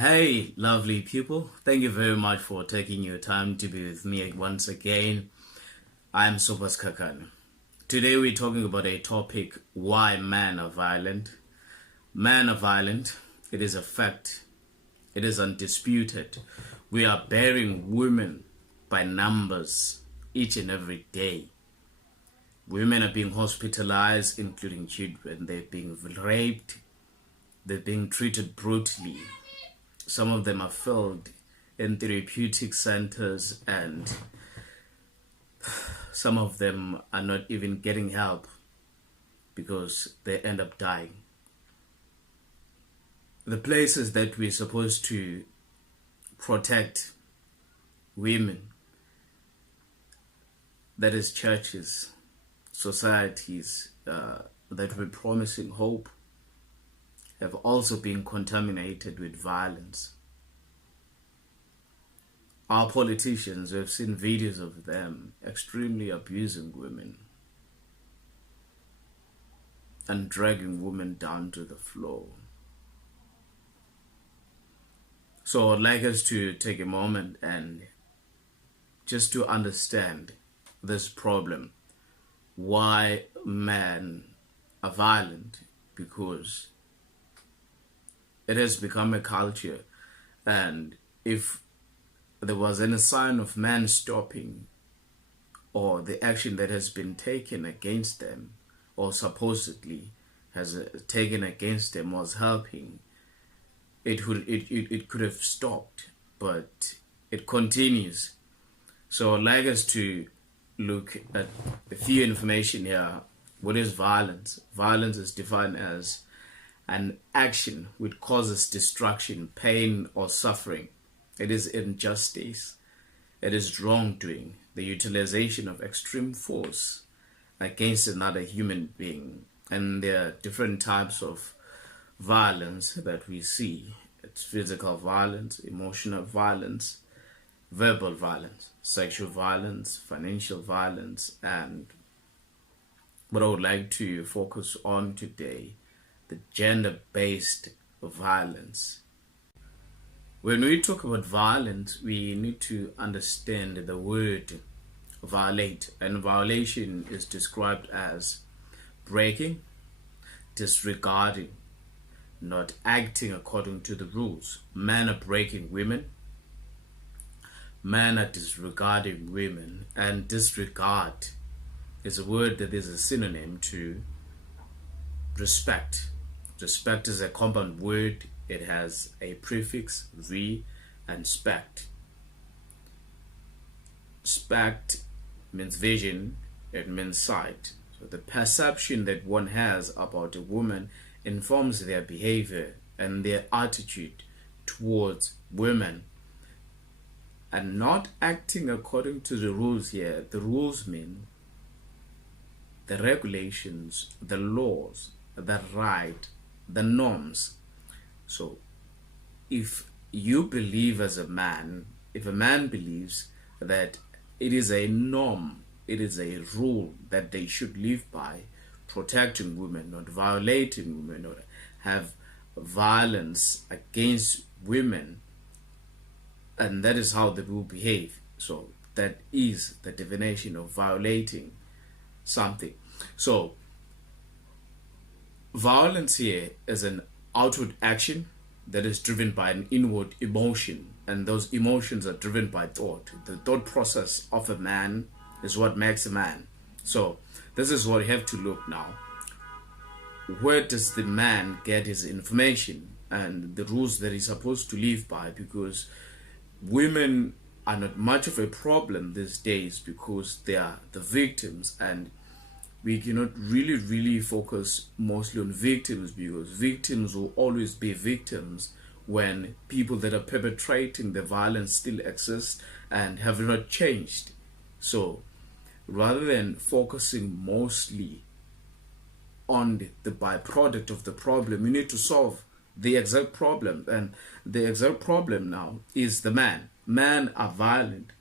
Hey, lovely people. Thank you very much for taking your time to be with me once again. I'm Sikhakhane. Today we're talking about a topic, why men are violent. Men are violent. It is a fact. It is undisputed. We are burying women by numbers each and every day. Women are being hospitalized, including children. They're being raped. They're being treated brutally. Some of them are filled in therapeutic centers, and some of them are not even getting help because they end up dying. The places that we're supposed to protect women, that is churches, societies that were promising hope, have also been contaminated with violence. Our politicians, we've seen videos of them extremely abusing women and dragging women down to the floor. So I'd like us to take a moment and just to understand this problem, why men are violent, because it has become a culture, and if there was any sign of man stopping or the action that has been taken against them or supposedly has taken against them was helping, it could have stopped, but it continues. So I'd like us to look at a few information here. What is violence? Violence is defined as an action which causes destruction, pain, or suffering. It is injustice. It is wrongdoing, the utilization of extreme force against another human being. And there are different types of violence that we see. It's physical violence, emotional violence, verbal violence, sexual violence, financial violence, and what I would like to focus on today, the gender-based violence. When we talk about violence, we need to understand the word violate, and violation is described as breaking, disregarding, not acting according to the rules. Men are breaking women, men are disregarding women, and disregard is a word that is a synonym to respect. Respect is a compound word. It has a prefix, re, and spect. Spect means vision, it means sight. So the perception that one has about a woman informs their behavior and their attitude towards women. And not acting according to the rules here, the rules mean the regulations, the laws, the right, the norms. So if you believe as a man, if a man believes that it is a norm, it is a rule that they should live by, protecting women, not violating women, or have violence against women, and that is how they will behave. So that is the definition of violating something. So violence here is an outward action that is driven by an inward emotion, and those emotions are driven by thought. The thought process of a man is what makes a man. So this is what you have to look now. Where does the man get his information and the rules that he's supposed to live by? Because women are not much of a problem these days because they are the victims, and we cannot really focus mostly on victims, because victims will always be victims when people that are perpetrating the violence still exist and have not changed. So rather than focusing mostly on the byproduct of the problem, we need to solve the exact problem. And the exact problem now is the man. Men are violent,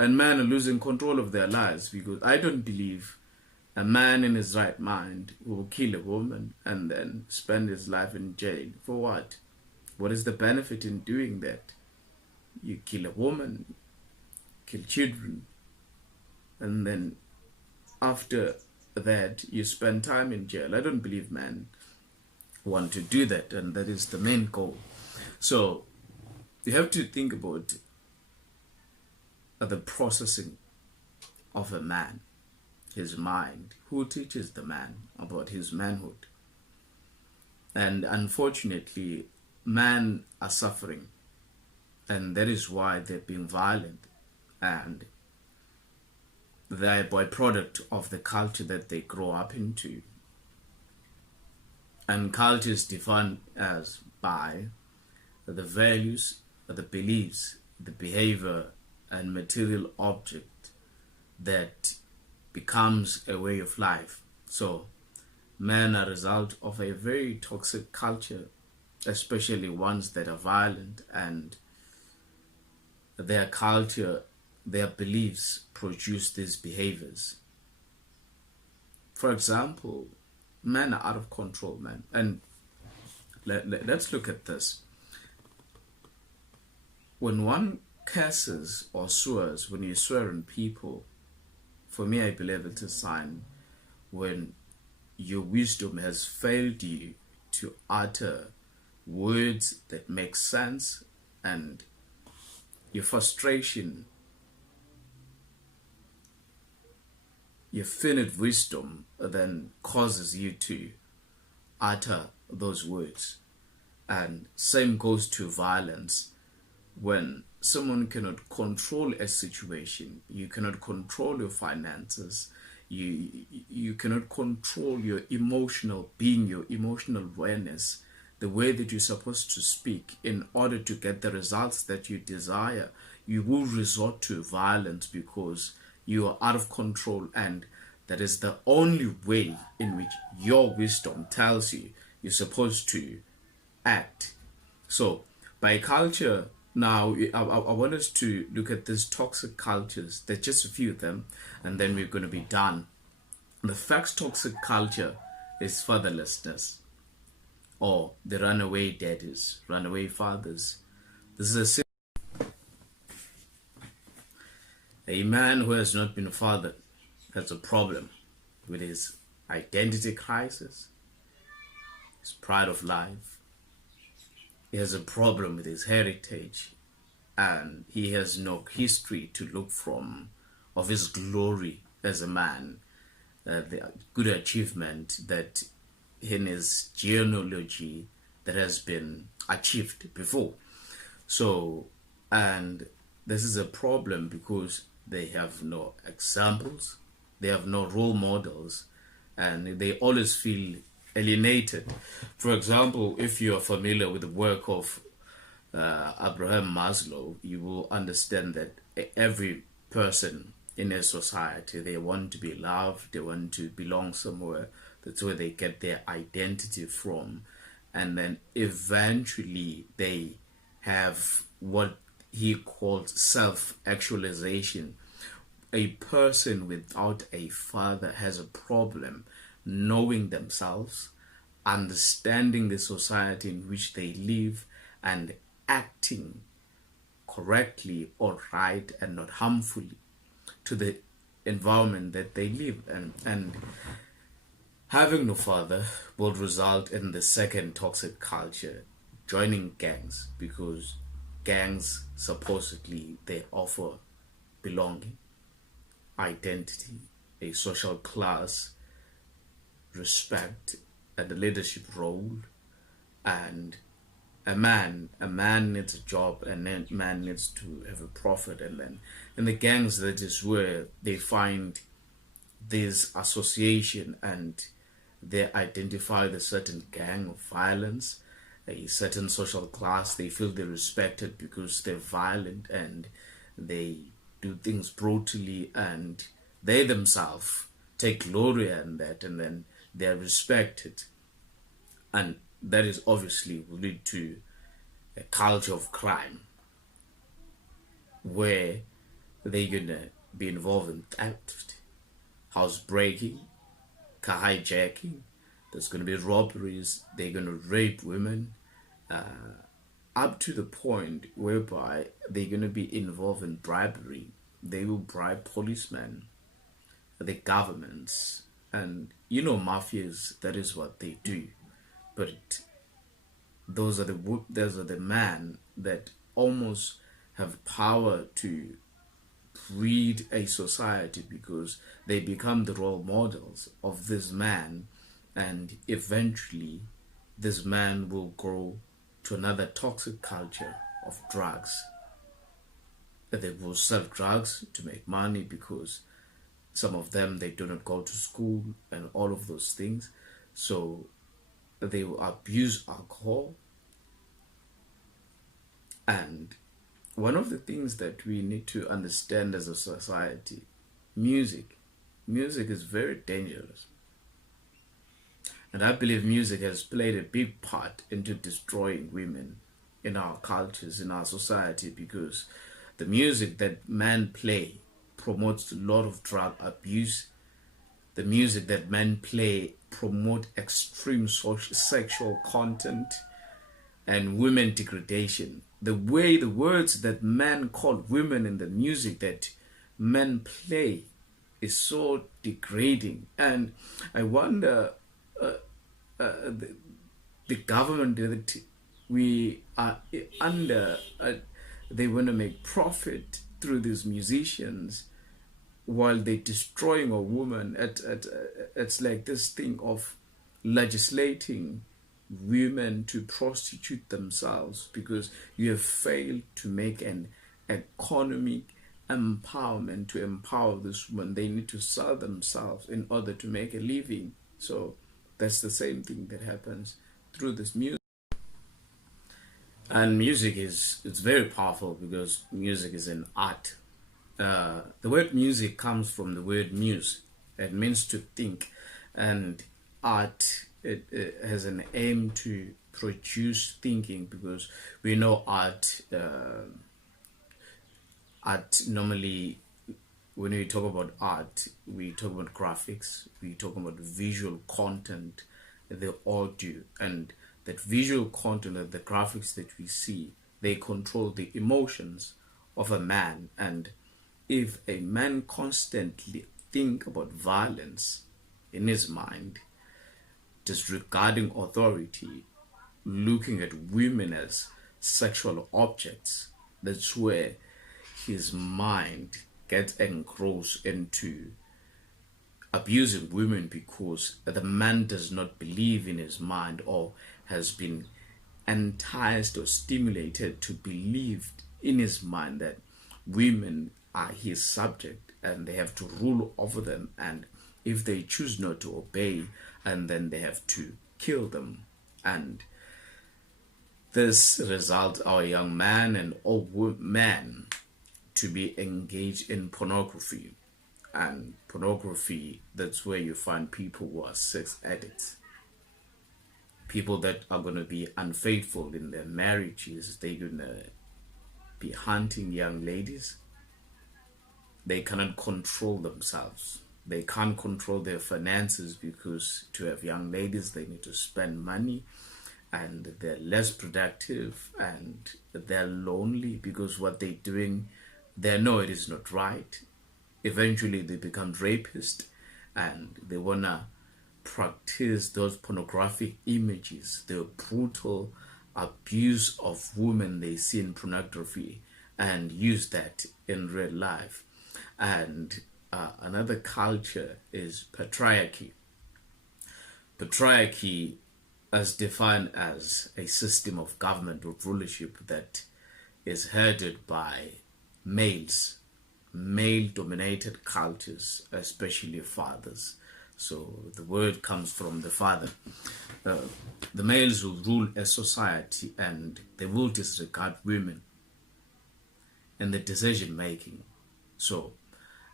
and men are losing control of their lives, because I don't believe A man in his right mind will kill a woman and then spend his life in jail. For what? What is the benefit in doing that? You kill a woman, kill children, and then after that you spend time in jail. I don't believe men want to do that, and that is the main goal. So you have to think about the processing of a man, his mind. Who teaches the man about his manhood? And unfortunately, men are suffering, and that is why they're being violent, and they're a byproduct of the culture that they grow up into. And culture is defined as by the values, the beliefs, the behavior, and material object that becomes a way of life. So men are a result of a very toxic culture, especially ones that are violent, and their culture, their beliefs produce these behaviors. For example, men are out of control, man. And let's look at this. When one curses or swears, when you swear on people, for me, I believe it's a sign when your wisdom has failed you to utter words that make sense, and your frustration, your finite wisdom then causes you to utter those words. And same goes to violence. When someone cannot control a situation, you cannot control your finances, you cannot control your emotional being, your emotional awareness, the way that you're supposed to speak in order to get the results that you desire, you will resort to violence because you are out of control, and that is the only way in which your wisdom tells you you're supposed to act. So by culture, now I want us to look at these toxic cultures. There's just a few of them, and then we're going to be done. The first toxic culture is fatherlessness, or the runaway daddies, runaway fathers. This is a man who has not been fathered has a problem with his identity crisis, his pride of life. He has a problem with his heritage, and he has no history to look from of his glory as a man, the good achievement that in his genealogy that has been achieved before. So, and this is a problem because they have no examples, they have no role models, and they always feel alienated. For example, if you are familiar with the work of Abraham Maslow, you will understand that every person in a society, they want to be loved, they want to belong somewhere. That's where they get their identity from. And then eventually they have what he calls self-actualization. A person without a father has a problem knowing themselves, understanding the society in which they live, and acting correctly or right and not harmfully to the environment that they live in. And having no father will result in the second toxic culture, joining gangs, because gangs supposedly they offer belonging, identity, a social class, respect, and a leadership role. And a man needs a job, and then man needs to have a profit. And then in the gangs, that is where they find this association, and they identify the certain gang of violence, a certain social class. They feel they're respected because they're violent and they do things brutally, and they themselves take glory in that, and then they're respected. And that is obviously will lead to a culture of crime where they're gonna be involved in theft, housebreaking, car hijacking, there's going to be robberies, they're going to rape women, up to the point whereby they're going to be involved in bribery. They will bribe policemen, the governments, and mafias. That is what they do. But those are the men that almost have power to breed a society, because they become the role models of this man, and eventually this man will grow to another toxic culture of drugs. They will sell drugs to make money, because some of them, they do not go to school and all of those things. So they will abuse alcohol. And one of the things that we need to understand as a society, music is very dangerous. And I believe music has played a big part into destroying women in our cultures, in our society, because the music that men play promotes a lot of drug abuse. The music that men play promote extreme sexual content and women degradation. The words that men call women in the music that men play is so degrading. And I wonder, the government that we are under, they want to make profit through these musicians while they're destroying a woman. It's like this thing of legislating women to prostitute themselves, because you have failed to make an economic empowerment to empower this woman. They need to sell themselves in order to make a living. So that's the same thing that happens through this music. And music it's very powerful, because music is an art. The word music comes from the word muse. It means to think, and art, it has an aim to produce thinking, because we know art normally, when we talk about art, we talk about graphics, we talk about visual content, the audio, and that visual content and the graphics that we see, they control the emotions of a man. And if a man constantly think about violence in his mind, disregarding authority, looking at women as sexual objects, that's where his mind gets engrossed into abusing women, because the man does not believe in his mind, or has been enticed or stimulated to believe in his mind that women are his subject and they have to rule over them, and if they choose not to obey, and then they have to kill them. And this results our young man and old man to be engaged in pornography. And pornography, that's where you find people who are sex addicts, people that are going to be unfaithful in their marriages. They're going to be hunting young ladies. They cannot control themselves. They can't control their finances, because to have young ladies, they need to spend money, and they're less productive, and they're lonely, because what they're doing, they know it is not right. Eventually they become rapists, and they want to practice those pornographic images, the brutal abuse of women they see in pornography, and use that in real life. And another culture is patriarchy. Patriarchy, as defined as a system of government or rulership that is headed by males, male-dominated cultures, especially fathers. So the word comes from the father. The males will rule a society, and they will disregard women in the decision making. So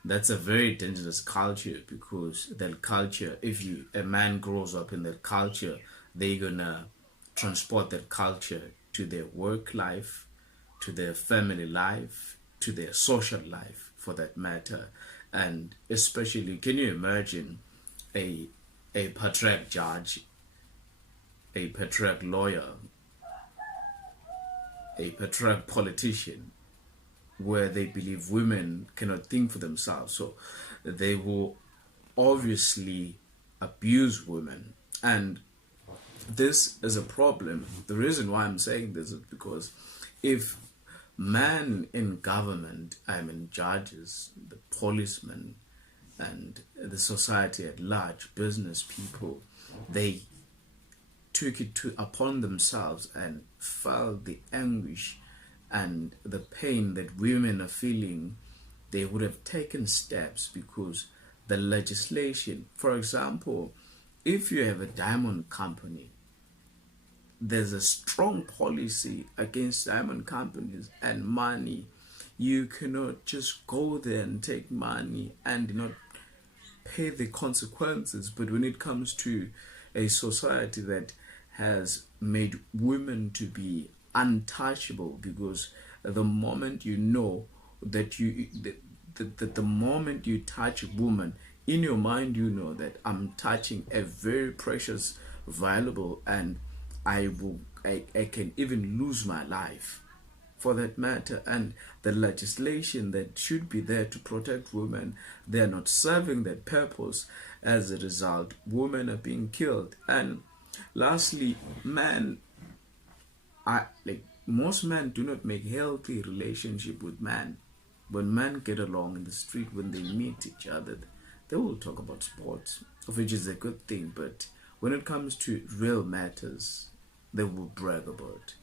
that's a very dangerous culture, because that culture, if a man grows up in that culture, they're gonna transport that culture to their work life, to their family life, to their social life, for that matter. And especially, can you imagine a a patriarch judge, a patriarch lawyer, a patriarch politician, where they believe women cannot think for themselves. So they will obviously abuse women. And this is a problem. The reason why I'm saying this is because if men in government, I mean judges, the policemen, and the society at large, business people, they took it upon themselves and felt the anguish and the pain that women are feeling, they would have taken steps, because the legislation, for example, if you have a diamond company, there's a strong policy against diamond companies and money. You cannot just go there and take money and not pay the consequences. But when it comes to a society that has made women to be untouchable, because the moment you know that the moment you touch a woman, in your mind you know that I'm touching a very precious, valuable, and I can even lose my life for that matter. And the legislation that should be there to protect women, they are not serving that purpose. As a result, women are being killed. And lastly, men are like, most men do not make healthy relationship with men. When men get along in the street, when they meet each other, they will talk about sports, which is a good thing. But when it comes to real matters, they will brag about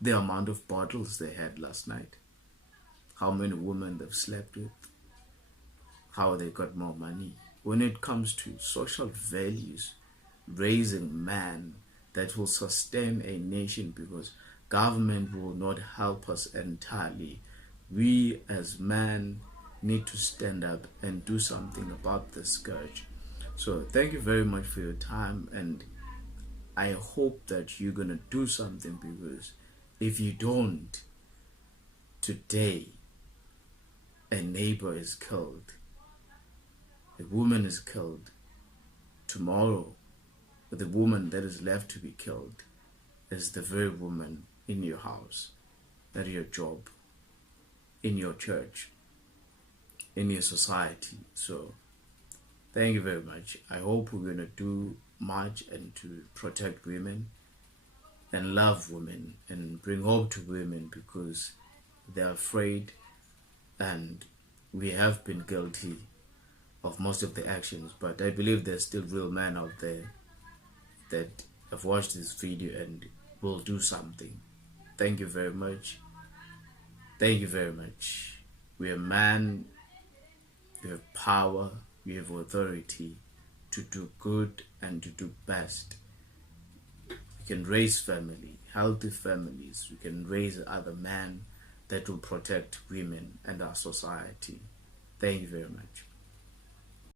the amount of bottles they had last night, how many women they've slept with, how they got more money. When it comes to social values, raising men that will sustain a nation, because government will not help us entirely. We as men need to stand up and do something about this scourge. So thank you very much for your time, and I hope that you're gonna do something, because if you don't, today a neighbor is killed, a woman is killed. Tomorrow, the woman that is left to be killed is the very woman in your house, at your job, in your church, in your society. So thank you very much. I hope we're going to do much and to protect women and love women and bring hope to women, because they're afraid, and we have been guilty of most of the actions. But I believe there's still real men out there that have watched this video and will do something. Thank you very much. Thank you very much. We are men, we have power, we have authority to do good and to do best. We can raise family, healthy families. We can raise other men that will protect women and our society. Thank you very much.